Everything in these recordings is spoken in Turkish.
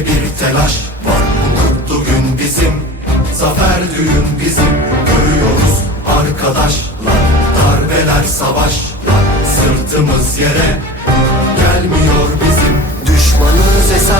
bir telaş var. Bu kutlu gün bizim Zafer düğün bizim. Görüyoruz arkadaşlar Darbeler savaşlar. Sırtımız yere Gelmiyor bizim. Düşmanız eser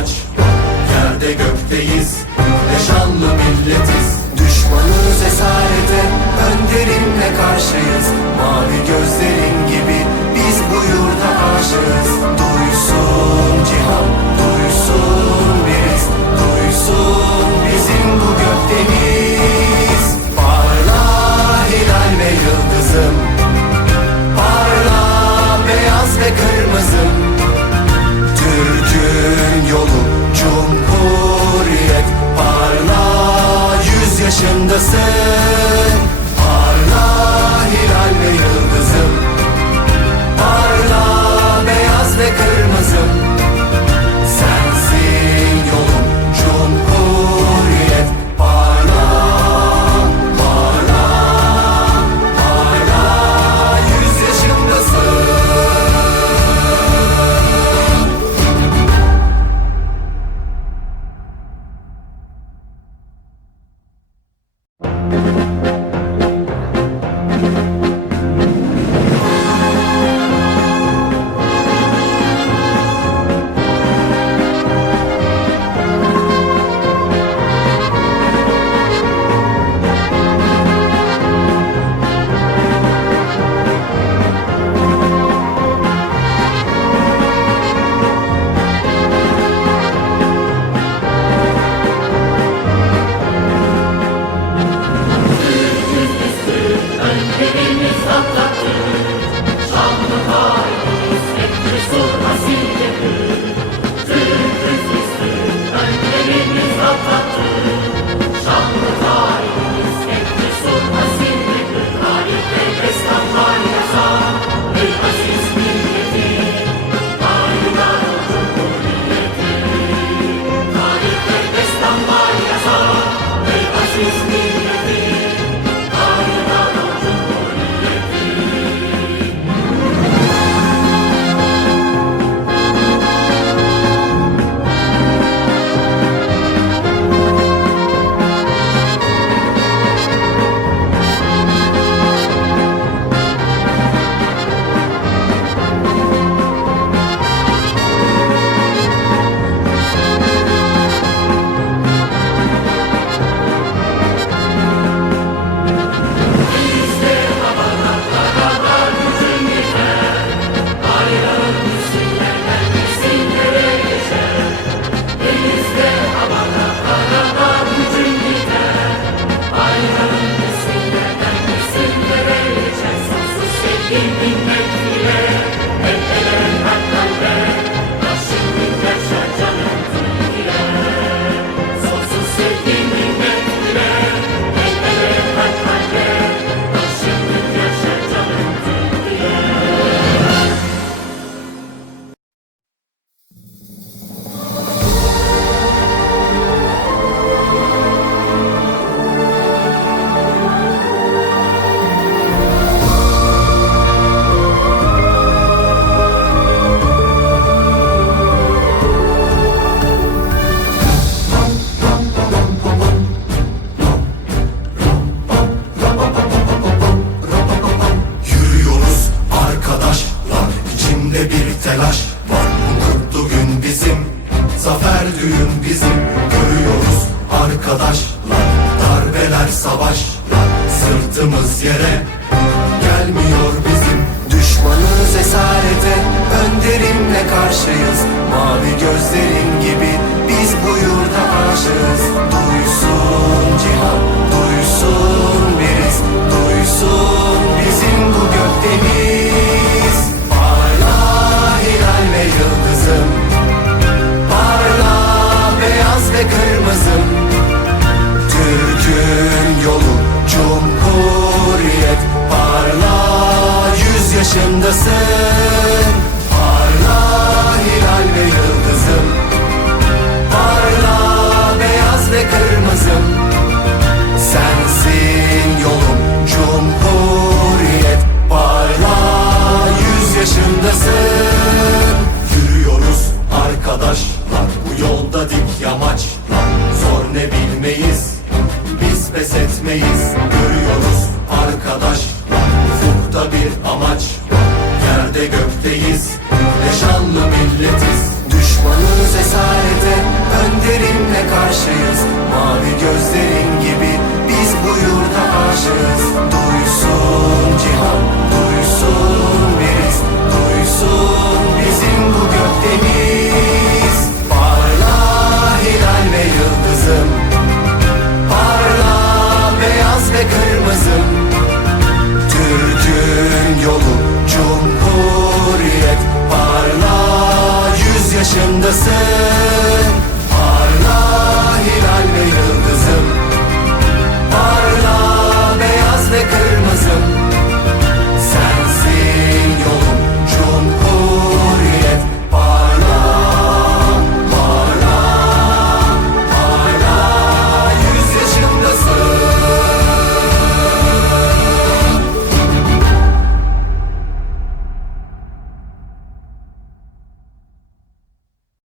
Yerde gökteyiz Ve şanlı milletiz. Düşmanız esarete Önderimle karşıyız. Mavi gözlerin gibi Biz bu yurda aşığız savaşlar sırtımız yere. Gelmiyor bizim Düşmanız esarete. Önderimle karşıyız. Mavi gözlerin gibi biz bu yurda aşığız. Duysun cihan. 真的 sa